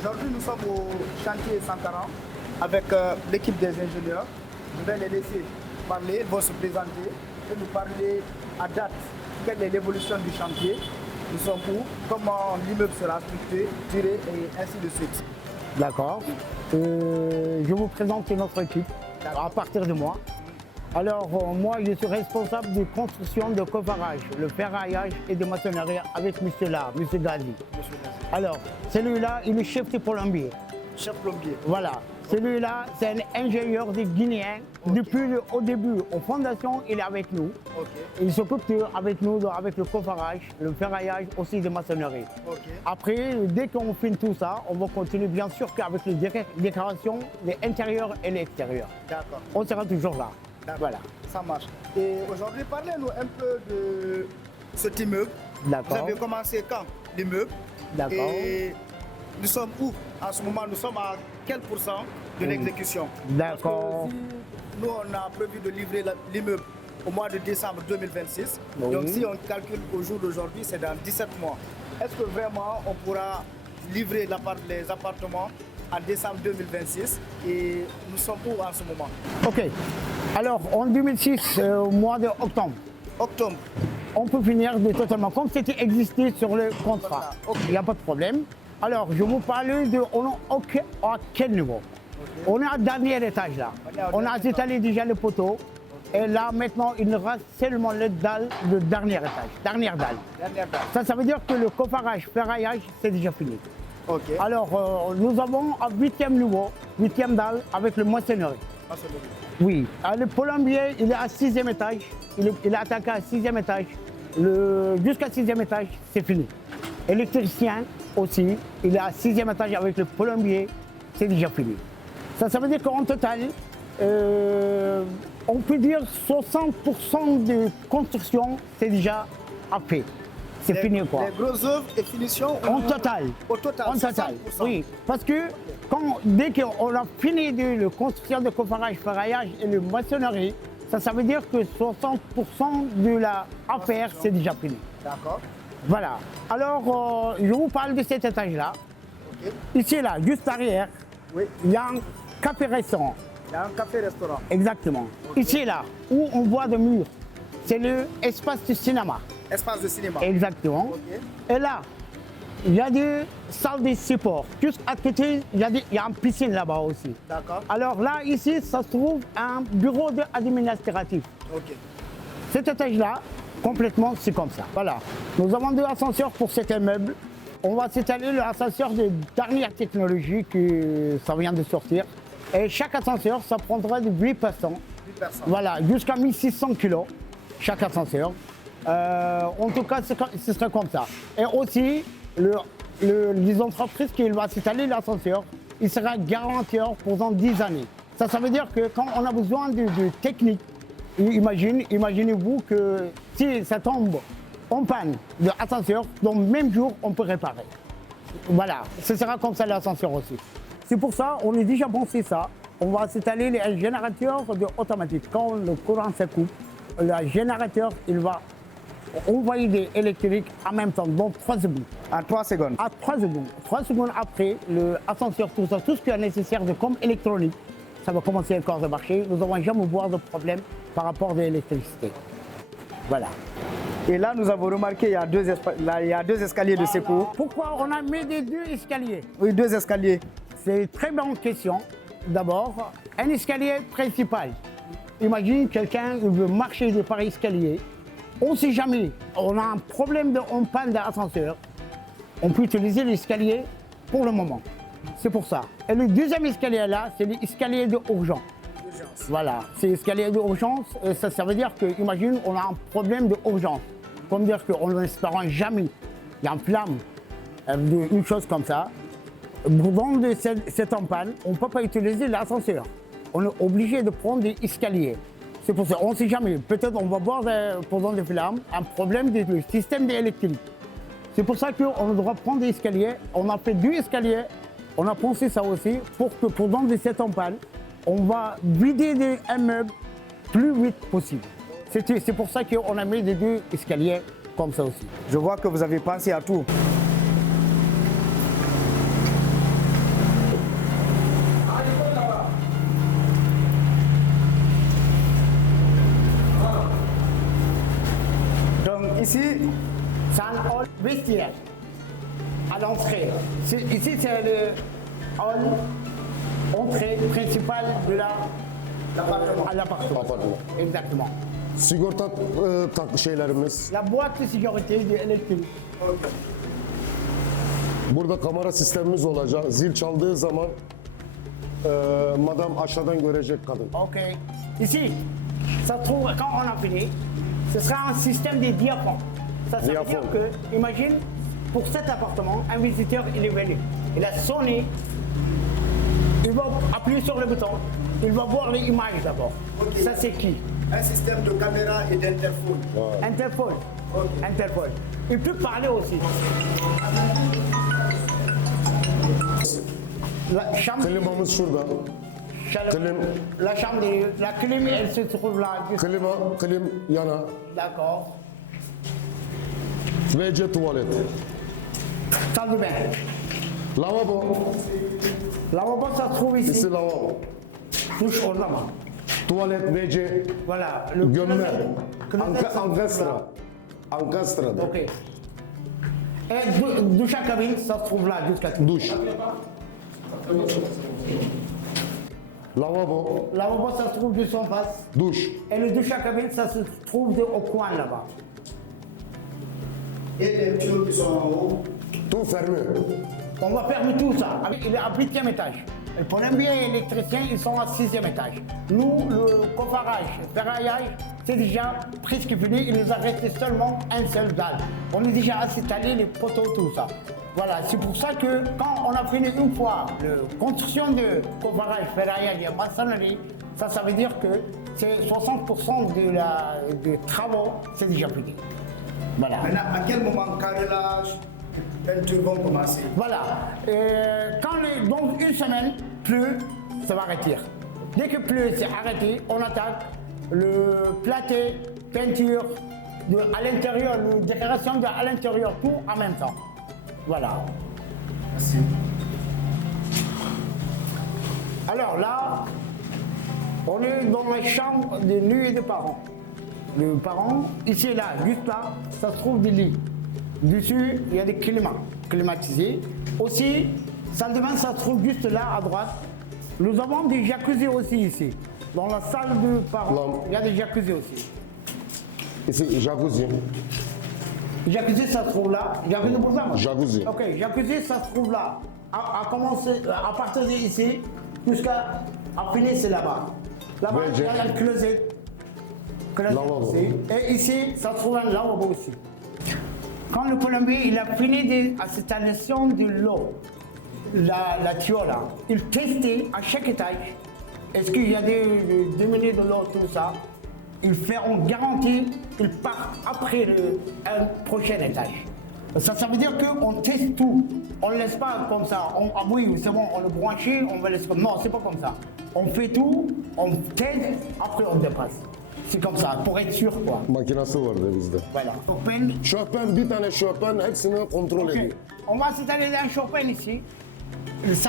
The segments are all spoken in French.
Aujourd'hui, nous sommes au chantier 140 avec l'équipe des ingénieurs. Je vais les laisser parler, ils vont se présenter et nous parler à date quelle est l'évolution du chantier, nous sommes où, comment l'immeuble sera structuré, duré et ainsi de suite. D'accord. Je vous présente notre équipe à partir de moi. Alors, moi, je suis responsable de construction de coffrage, le ferraillage et de maçonnerie avec monsieur là, monsieur Gazi. Alors, celui-là, il est chef de plombier. Chef plombier. Voilà. Celui-là, c'est un ingénieur de Guinéen. Depuis au début, aux fondations, il est avec nous. Il s'occupe avec nous avec le coffrage, le ferraillage, aussi de maçonnerie. Après, dès qu'on finit tout ça, on va continuer bien sûr qu'avec les décorations, les intérieurs et l'extérieur. D'accord. On sera toujours là. Voilà. Ça marche. Et aujourd'hui, parlez-nous un peu de cet immeuble. D'accord. Vous avez commencé quand l'immeuble? D'accord. Et nous sommes où en ce moment? Nous sommes à quel pourcent de l'exécution? D'accord. Nous, on a prévu de livrer l'immeuble au mois de décembre 2026. Oui. Donc, si on calcule au jour d'aujourd'hui, c'est dans 17 mois. Est-ce que vraiment on pourra livrer les appartements en décembre 2026? Et nous sommes où en ce moment? Ok. Alors, en 2006, au mois d'octobre, Octobre. on peut finir totalement comme c'était existé sur le contrat. Il n'y a pas de problème. Alors, je vous parle de à quel niveau? On est à dernier étage là. On a étalé déjà le poteau. Et là, maintenant, il nous reste seulement le dalle de dernier étage. Dernière dalle. Ça veut dire que le coffrage, ferraillage, c'est déjà fini. Alors, nous avons un 8e niveau, 8e dalle avec le maçonnerie. Oui. Le plombier, il est à 6e étage. Il est attaqué à 6e étage. Jusqu'à 6e étage, c'est fini. Électricien aussi, il est à 6e étage avec le plombier, c'est déjà fini. Ça veut dire qu'en total, on peut dire 60% de construction, c'est déjà fait. C'est fini quoi. Les grosses œuvres et finitions en total. Au total, en total. Oui, parce que dès qu'on a fini de la construction de coffrage, ferraillage et de maçonnerie, ça veut dire que 60% de l'affaire, c'est déjà fini. D'accord. Voilà. Alors, je vous parle de cet étage-là. Ici, là, juste derrière, il y a un café-restaurant. Il y a un café-restaurant. Exactement. Ici, là, où on voit des murs, c'est l'espace de cinéma. Espace de cinéma. Exactement. Et là, il y a des salles de support. Juste à côté, il y a une piscine là-bas aussi. D'accord. Alors là, ici, ça se trouve un bureau administratif. Cet étage-là, complètement, c'est comme ça. Voilà. Nous avons 2 ascenseurs pour cet immeuble. On va s'étaler l'ascenseur de dernière technologie que ça vient de sortir. Et chaque ascenseur, ça prendra de 8 personnes. 8 personnes. Voilà, jusqu'à 1600 kg chaque ascenseur. En tout cas, ce serait comme ça. Et aussi, les entreprises qui vont s'étaler l'ascenseur, il sera garanti pendant 10 années. Ça veut dire que quand on a besoin de technique, imaginez-vous que si ça tombe en panne de l'ascenseur, dans le même jour, on peut réparer. Voilà, ce sera comme ça l'ascenseur aussi. C'est pour ça, on a déjà pensé ça. On va s'étaler les générateurs automatique. Quand le courant se coupe, le générateur, il va envoyer des électriques en même temps, dans 3 secondes. En 3 secondes. À 3 secondes. 3 secondes après, l'ascenseur, tout ce qui est nécessaire comme électronique, ça va commencer encore à marcher. Nous n'avons jamais voir de problème par rapport à l'électricité. Voilà. Et là, nous avons remarqué qu'il y a 2 escaliers de secours. Pourquoi on a mis des 2 escaliers? Oui, 2 escaliers. C'est une très bonne question. D'abord, un escalier principal. Imagine quelqu'un qui veut marcher par escalier. On ne sait jamais, on a un problème en panne d'ascenseur. On peut utiliser l'escalier pour le moment. C'est pour ça. Et le deuxième escalier là, c'est l'escalier d'urgence. Voilà, c'est l'escalier d'urgence. Ça veut dire que, imagine, on a un problème d'urgence. Comme dire qu'on n'espère jamais, il y a une flamme, une chose comme ça. Dans cette en panne, on ne peut pas utiliser l'ascenseur. On est obligé de prendre des escaliers. C'est pour ça, on ne sait jamais. Peut-être on va voir pendant des flammes un problème du système électrique. C'est pour ça qu'on doit prendre des escaliers. On a fait 2 escaliers. On a pensé ça aussi pour que pendant cette en panne, on va vider un meuble plus vite possible. C'est pour ça qu'on a mis des 2 escaliers comme ça aussi. Je vois que vous avez pensé à tout. ici, C'est un hall vestiaire à l'entrée. Ici, c'est le hall entrée principale de l'appartement. Apartman. Exactement. Sigorta şeylerimiz. La boîte de sécurité de l'électrique. Burada kamera sistemimiz olacak. Zil çaldığı zaman madam aşağıdan görecek kadın. Ok. Ici, ça se trouve, quand on a fini, ce sera un système de diaphragme. Ça veut dire Diaphragme. que, imagine, pour cet appartement, un visiteur, il est venu. Il a sonné, il va appuyer sur le bouton, il va voir les images d'abord. Ok. Ça, c'est qui? un système de caméra et d'interphone. Interpol. Ok. Interpol. Il peut parler aussi. La chambre, Klimamız şurada. Clim. la chambre, la clim, elle se trouve là. Klim yana. D'accord. WC tuvalet. Salle de bain. Lavabo. Lavabo, ça se trouve ici. İsi lavabo. Douche ornement. Tuvalet, WC, Voilà. Le gömme. closet, ça se trouve Ankastra. là. Ankastra'da. Ok. Et douche à cabine, ça se trouve là, jusqu'à tout. Duş. Lavabo. Lavabo, ça se trouve juste en face. Duş. Et le douche à cabine, ça se trouve au coin là-bas. Et les tuyaux qui sont en haut. Tout fermé. On va fermer tout ça. Il est à 8e étage. Les plombiers et électriciens, ils sont à 6e étage. Nous, le coffrage, ferraillage, c'est déjà presque fini. Il nous a resté seulement un seul dalle. On est déjà installé les poteaux, tout ça. Voilà, c'est pour ça que quand on a fini une fois la construction de coffrage, ferraillage et maçonnerie, ça veut dire que c'est 60% des travaux, c'est déjà fini. Voilà. Maintenant, à quel moment carrelage, peinture vont commencer? Voilà. Quand dans une semaine, pleut, ça va arrêter. Dès que pleut, c'est arrêté, on attaque le platé, peinture, à l'intérieur, la décoration à l'intérieur, tout en même temps. Voilà. Merci. Alors là, on est dans la chambre de nuit des parents. Les parents, ici et là, juste là, ça se trouve des lits. Dessus, il y a des climats climatisés. Aussi, salle de bain, ça se trouve juste là, à droite. Nous avons des jacuzzi aussi ici. Dans la salle de parents, Là. il y a des jacuzzi aussi. İsi jacuzzi. Jacuzzi, ça se trouve là. Jacuzzi pour ça, moi. Jacuzzi. Ok, jacuzzi, ça se trouve là. À partir d'ici, jusqu'à finir, c'est là-bas. Là-bas, Ouais, il y a le closet. Lavabo. Aussi. Et ici, ça se trouve un lavabo aussi. Quand le plombier il a fini l'installation de l'eau, la tuyau là, il testait à chaque étage, est-ce qu'il y a des minutes de l'eau, tout ça. Il fait en garantie, il part après un prochain étage. Ça veut dire qu'on teste tout. On ne laisse pas comme ça. Ah oui, c'est bon, on le branche, on va laisser comme. Non, c'est pas comme ça. On fait tout, on teste, après on dépasse. C'est comme ça, pour être sûr quoi. Makinası vardı bizde. Voilà. Chopin. Chopin, bir tane Chopin hepsini kontrol Ok. ediyor. On va s'installer un Chopin ici. C'est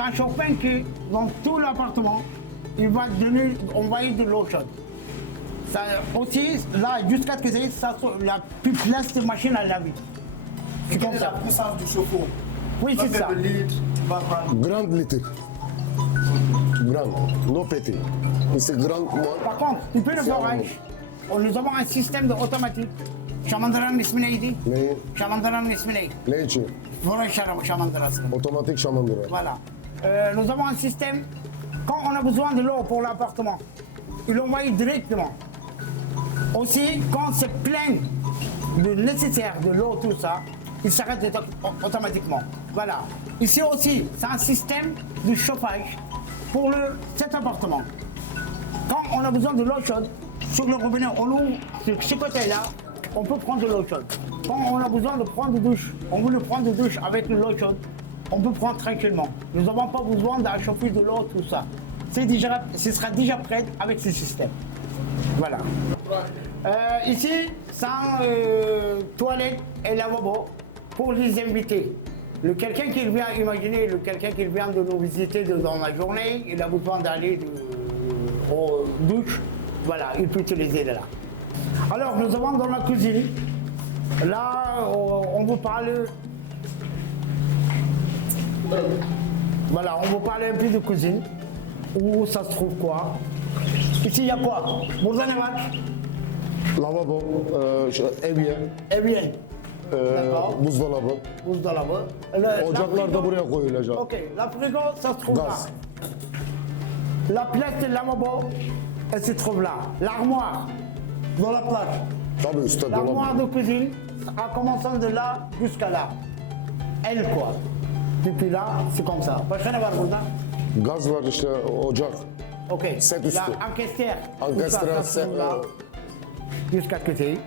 un Chopin qui, dans tout l'appartement, il va donner, envoyer de l'eau chaude. Ça, aussi, là, jusqu'à ce que ça soit la plus place de machine à laver. C'est Quelle comme est la ça. puissance du chauffe-eau? Oui, c'est ça. Le litre, tu vas prendre. Grand litre. Grand. No petit. İsi grand kuman. Par contre, tu peux le forage. Nous avons un système de automatique. Şamandıranın ismi neydi? Neyi? Şamandıranın ismi neydi? Ne için? Forage şamandırası. Otomatik şamandıra. Voilà. Nous avons un système, quand on a besoin de l'eau pour l'appartement, il l'envoie directement. Aussi, quand c'est plein de nécessaire de l'eau, tout ça, il s'arrête automatiquement. Voilà. Ici aussi, c'est un système de chauffage pour cet appartement. Quand on a besoin de l'eau chaude, sur le robinet, on ouvre sur ce côté-là, on peut prendre de l'eau chaude. Quand on a besoin de prendre de douche, on veut le prendre de douche avec de l'eau chaude, on peut prendre tranquillement. Nous n'avons pas besoin d'achauffer de l'eau, tout ça. Ce sera déjà prêt avec ce système. Voilà. Ici, c'est un toilette et lavabo pour les invités. Quelqu'un qui vient, imaginez, quelqu'un qui vient de nous visiter dans la journée, il a besoin d'aller aux douches, voilà, il peut utiliser là. Alors, nous avons dans la cuisine Là, on vous parle. Voilà, on vous parle un peu de cuisine. Où ça se trouve quoi? Ici, il y a quoi? Bourzanevat? Lavabo, evye, Eh bien. D'accord. buzdolabı. Buzdolabı. Ocaklar da buraya koyulacak. Ok, la frigo, ça se trouve Gaz. là. La place de lavabo, elle se trouve là. L'armoire, dans la place. Tabii üstte dolap. L'armoire de cuisine, en commençant de là jusqu'à là. Elle, quoi. Depuis là, c'est comme ça. Pas rien à voir avec ça. Gaz var işte, ocak. Ok. Set üstü. La encaissère. Encaissère, tout ça, ça se c'est, trouve là. Jusqu'à côté.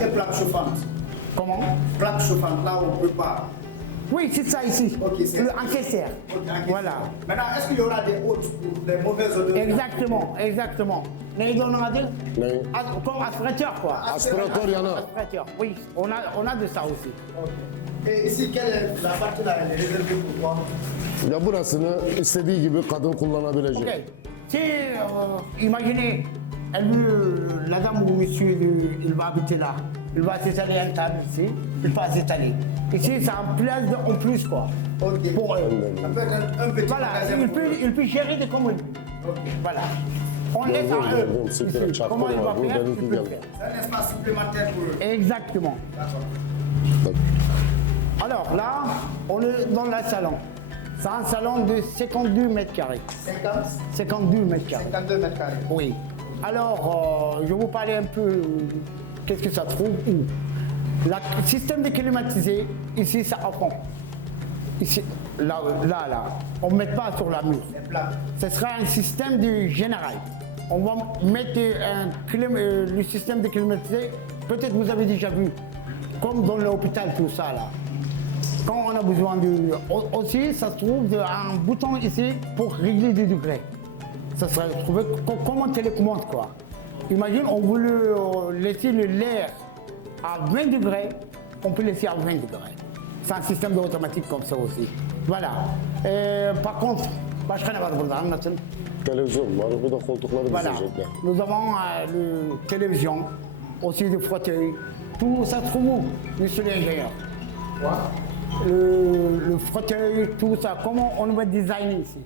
Et plaque chauffante. Comment? Plaque chauffante, là où on prépare. Oui, c'est ça ici. Ok, c'est- Le encaisseur. Ok, encaisseur. Voilà. Maintenant, est-ce qu'il y aura des hôtes pour les mauvaises odeurs? Exactement, exactement. Mais ils donnent à dire Ne? comme aspirateur, quoi. Aspiratör yana. Aspirateur, oui, on a de ça aussi. Ok. Et ici, quelle est la partie là, elle est réservée pour quoi? Ya burasını istediği gibi kadın Ok. kullanabilecek. Si, imaginez, la dame ou monsieur, il va habiter là. Il va s'installer un table ici, il va s'installer. Ici, c'est un place en plus, quoi. Ok. Pour eux. Ça peut être un petit Voilà, magasin pour eux. il peut gérer des communes. Ok. Voilà. On laisse à eux. Bon, super, ici. çaktırma, Comment il va bu faire, benimki il peut geldi. faire. C'est un espace supplémentaire pour eux. Exactement. D'accord. Alors là, on est dans le salon. C'est un salon de 52 mètres carrés. 50, 52 mètres carrés. 52 mètres carrés. Oui. Alors, je vais vous parler un peu qu'est-ce que ça trouve où. Le système de climatisé, ici, ça apprend. Ici, là, on ne met pas sur la mur. Les plaques. Ce sera un système de général. On va mettre le système de climatisé, peut-être vous avez déjà vu, comme dans l'hôpital, tout ça là. Quand on a besoin de... Aussi, ça se trouve un bouton ici pour régler les degrés. Ça serait trouvé comme un télécommande quoi. Imagine, on voulait laisser l'air à 20 degrés, on peut laisser à 20 degrés. C'est un système automatique comme ça aussi. Voilà. Par contre, başka ne var burada anlatın. Televizyon var, bu da koltukları Voilà. dizecekler. Nous avons le télévision, aussi des fauteuils. Tout ça se trouve où, monsieur l'ingénieur? Le fauteuil, tout ça, comment on va designer ici?